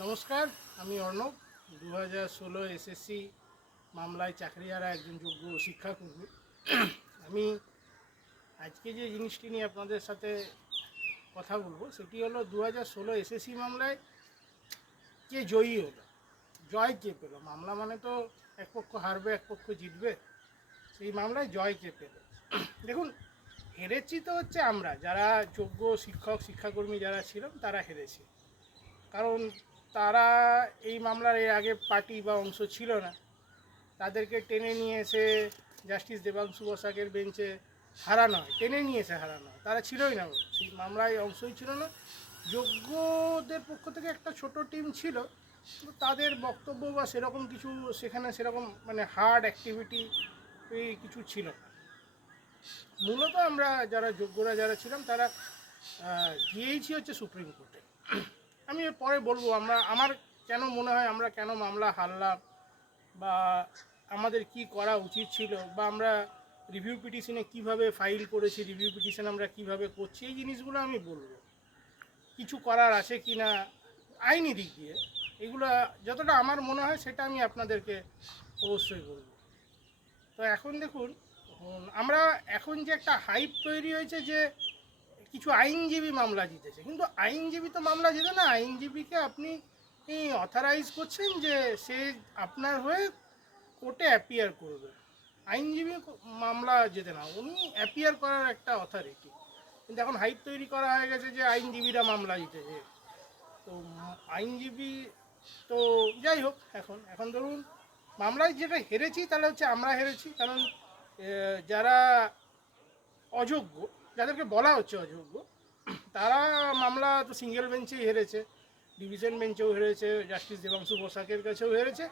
নমস্কার, আমি অর্ণব। দু হাজার ষোলো এসএসসি মামলায় চাকরি চাকরিহারা একজন যোগ্য শিক্ষাকর্মী। আমি আজকে যে জিনিসটি নিয়ে আপনাদের সাথে কথা বলব, সেটি হলো দু হাজার ষোলো এসএসসি মামলায় কে জয়ী হলো, জয় কে পেল? মামলা মানে তো এক পক্ষ হারবে, এক পক্ষ জিতবে, সেই মামলায় জয় কে পেল? দেখুন, হেরেছি তো হচ্ছে আমরা, যারা যোগ্য শিক্ষক, শিক্ষাকর্মী যারা ছিলাম, তারা হেরেছি। কারণ তারা এই মামলার এর আগে পার্টি বা অংশ ছিল না। তাদেরকে টেনে নিয়ে এসে জাস্টিস দেবাংশু বসাকের বেঞ্চে হারানো হয়। টেনে নিয়ে এসে হারানো হয়। তারা ছিলই না। সেই মামলায় অংশই ছিল না। যোগ্যদের পক্ষ থেকে একটা ছোট টিম ছিল। তাদের বক্তব্য বা সেরকম কিছু সেখানে সেরকম মানে হার্ড অ্যাক্টিভিটি কিছু ছিল মূলত আমরা যারা যোগ্যরা যারা ছিলাম, তারা গিয়েইছি হচ্ছে সুপ্রিম কোর্টে। আমি পরে বলব, আমরা, আমার কেন মনে হয় আমরা কেন মামলা হারলাম বা আমাদের কি করা উচিত ছিল বা আমরা রিভিউ পিটিশনে কীভাবে ফাইল করেছি রিভিউ পিটিশন আমরা কীভাবে করছি, এই জিনিসগুলো আমি বলব। কিছু করার আছে কি না, আইনি দিক দিয়ে, এগুলো যতটা আমার মনে হয় সেটা আমি আপনাদেরকে অবশ্যই বলব। তো এখন দেখুন আমরা এখন যে একটা হাইপ তৈরি হয়েছে যে কিছু আইনজীবী মামলা জিতেছে। কিন্তু আইনজীবী তো মামলা জিতে না, আইনজীবীকে আপনি অথরাইজ করছেন যে সে আপনার হয়ে কোর্টে অ্যাপিয়ার করবে? আইনজীবী মামলা জেতে না, উনি অ্যাপিয়ার করার একটা অথরিটি কিন্তু এখন হাইট তৈরি করা হয়ে গেছে যে আইনজীবীরা মামলা জিতেছে। তো আইনজীবী তো যাই হোক, এখন এখন ধরুন, মামলায় যেটা হেরেছি তাহলে হচ্ছে আমরা হেরেছি। কারণ যারা অযোগ্য যাদেরকে বলা হচ্ছে অযোগ্য, তারা মামলা তো সিঙ্গেল বেঞ্চেই হেরেছে ডিভিশন বেঞ্চেও হেরেছে জাস্টিস দেবাংশু বসাকের কাছেও হেরেছে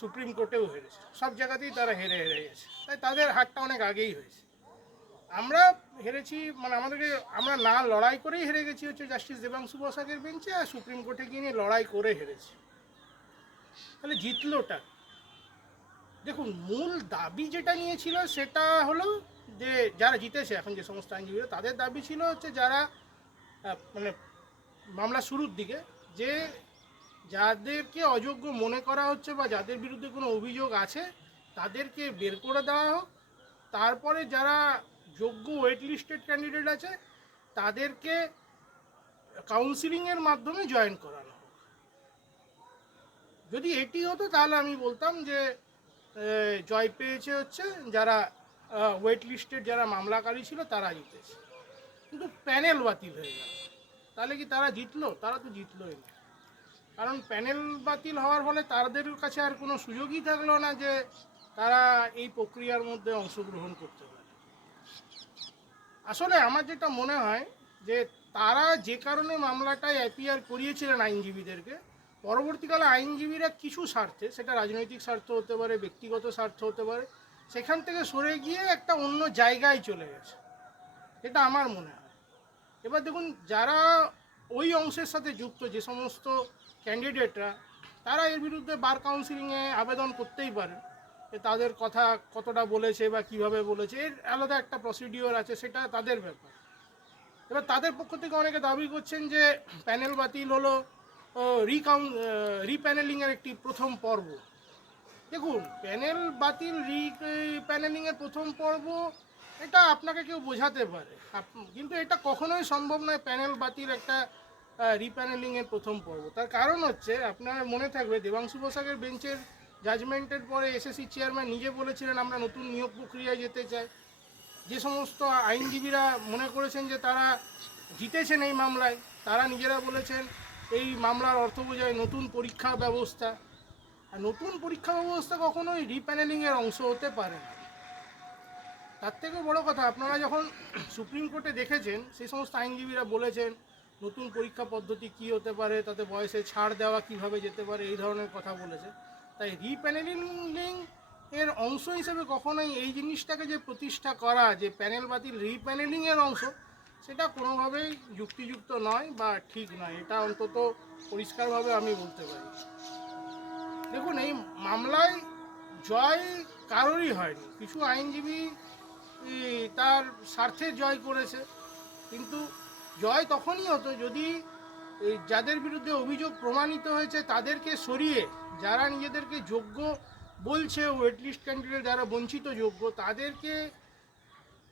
সুপ্রিম কোর্টেও হেরেছে। সব জায়গাতেই তারা হেরে হেরে গেছে। তাই তাদের হারটা অনেক আগেই হয়েছে। আমরা হেরেছি মানে আমাদেরকে, আমরা না লড়াই করেই হেরে গেছি হচ্ছে জাস্টিস দেবাংশু বসাকের বেঞ্চে আর সুপ্রিম কোর্টে গিয়ে লড়াই করে হেরেছি। তাহলে জিতলোটা? দেখুন, মূল দাবি যেটা নিয়েছিল সেটা হলো যে যারা জিতেছে এখন যে সমস্ত আইনজীবীরা, তাদের দাবি ছিল হচ্ছে যারা মানে মামলা শুরুর দিকে, যে যাদেরকে অযোগ্য মনে করা হচ্ছে বা যাদের বিরুদ্ধে কোনো অভিযোগ আছে, তাদেরকে বের করে দেওয়া হোক। তারপরে যারা যোগ্য ওয়েট লিস্টেড ক্যান্ডিডেট আছে, তাদেরকে কাউন্সিলিংয়ের মাধ্যমে জয়েন করানো হোক। যদি এটি হতো, তাহলে আমি বলতাম যে জয় পেয়েছে হচ্ছে যারা ওয়েট লিস্টের যারা মামলাকারী ছিল, তারা জিতেছে। কিন্তু প্যানেল বাতিল হয়ে গেল। তাহলে কি তারা জিতলো? তারা তো জিতলোই না। কারণ প্যানেল বাতিল হওয়ার ফলে তাদের কাছে আর কোনো সুযোগই থাকল না যে তারা এই প্রক্রিয়ার মধ্যে অংশগ্রহণ করতে পারে। আসলে আমার যেটা মনে হয় যে তারা যে কারণে মামলাটায় অ্যাপিয়ার করিয়েছিলেন আইনজীবীদেরকে, পরবর্তীকালে আইনজীবীরা কিছু স্বার্থে, সেটা রাজনৈতিক স্বার্থ হতে পারে, ব্যক্তিগত স্বার্থ হতে পারে সেখান থেকে সরে গিয়ে একটা অন্য জায়গায় চলে গেছে। এটা আমার মনে হয়। এবার দেখুন, যারা ওই অংশের সাথে যুক্ত, যে সমস্ত ক্যান্ডিডেটরা, তারা এর বিরুদ্ধে বার কাউন্সিলিংয়ে আবেদন করতেই পারে। তাদের কথা কতটা বলেছে বা কীভাবে বলেছে, এর আলাদা একটা প্রসিডিওর আছে, সেটা তাদের ব্যাপার। এবার তাদের পক্ষ থেকে অনেকে দাবি করছেন যে, প্যানেল বাতিল হলো রিকাউন রিপ্যানেলিংয়ের একটি প্রথম পর্ব। দেখুন প্যানেল বাতিল রি প্যানেলিংয়ের প্রথম পর্ব, এটা আপনাকে কেউ বোঝাতে পারে। কিন্তু এটা কখনোই সম্ভব নয় প্যানেল বাতিল একটা রিপ্যানেলিংয়ের প্রথম পর্ব। তার কারণ হচ্ছে, আপনার মনে থাকবে, দেবাংশু বসাকের বেঞ্চের জাজমেন্টের পরে এসএসসি চেয়ারম্যান নিজে বলেছিলেন, আমরা নতুন নিয়োগ প্রক্রিয়ায় যেতে চাই। যে সমস্ত আইনজীবীরা মনে করেছেন যে তারা জিতেছেন এই মামলায়, তারা নিজেরা বলেছেন, এই মামলার অর্থ বোঝায় নতুন পরীক্ষা ব্যবস্থা। নতুন পরীক্ষা ব্যবস্থা কখনোই রিপ্যানেলিংয়ের অংশ হতে পারে তার থেকেও বড় কথা, আপনারা যখন সুপ্রিম কোর্টে দেখেছেন, সেই সমস্ত আইনজীবীরা বলেছেন, নতুন পরীক্ষা পদ্ধতি কি হতে পারে, তাতে বয়সে ছাড় দেওয়া কীভাবে যেতে পারে, এই ধরনের কথা বলেছে তাই রিপ্যানেলিং এর অংশ হিসেবে কখনোই এই জিনিসটাকে যে প্রতিষ্ঠা করা, যে প্যানেল বাতিল রিপ্যানেলিংয়ের অংশ, সেটা কোনোভাবেই যুক্তিযুক্ত নয় বা ঠিক নয়। এটা অন্তত পরিষ্কারভাবে আমি বলতে পারি। দেখুন, এই মামলায় জয় কারোরই হয়নি। কিছু আইনজীবী তার স্বার্থে জয় করেছে। কিন্তু জয় তখনই হতো যদি যাদের বিরুদ্ধে অভিযোগ প্রমাণিত হয়েছে, তাদেরকে সরিয়ে যারা নিজেদেরকে যোগ্য বলছে ওয়েট লিস্ট ক্যান্ডিডেট যারা বঞ্চিত যোগ্য, তাদেরকে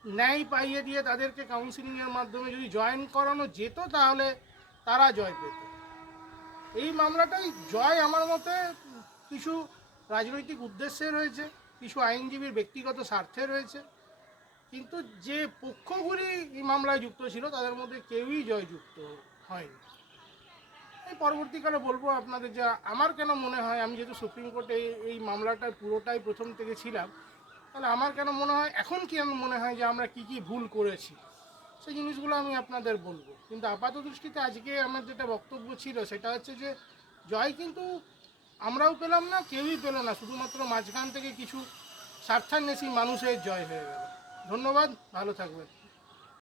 ন্যায় পাইয়ে দিয়ে তাদেরকে কাউন্সিলিংয়ের মাধ্যমে যদি জয়েন করানো যেত, তাহলে তারা জয় পেত। এই মামলাটাই জয় আমার মতে কিছু রাজনৈতিক উদ্দেশ্যে রয়েছে, কিছু আইনজীবীর ব্যক্তিগত স্বার্থে রয়েছে। কিন্তু যে পক্ষগুলি এই মামলায় যুক্ত ছিল, তাদের মধ্যে কেউই জয়যুক্ত হয়নি। এই পরবর্তীকালে বলব আপনাদের যে আমার কেন মনে হয়, আমি যেহেতু সুপ্রিম কোর্টে এই- এই মামলাটা পুরোটাই প্রথম থেকে ছিলাম, তাহলে আমার কেন মনে হয়, এখন কি আমি মনে হয় যে আমরা কি কি ভুল করেছি, সেই জিনিসগুলো আমি আপনাদের বলব। কিন্তু আপাত দৃষ্টিতে আজকে আমার যেটা বক্তব্য ছিল, সেটা হচ্ছে যে জয় কিন্তু আমরাও পেলাম না, কেউই পেল না। শুধুমাত্র মাঝখান থেকে কিছু স্বার্থান্বেষী মানুষের জয় হয়ে গেল। ধন্যবাদ, ভালো থাকবেন।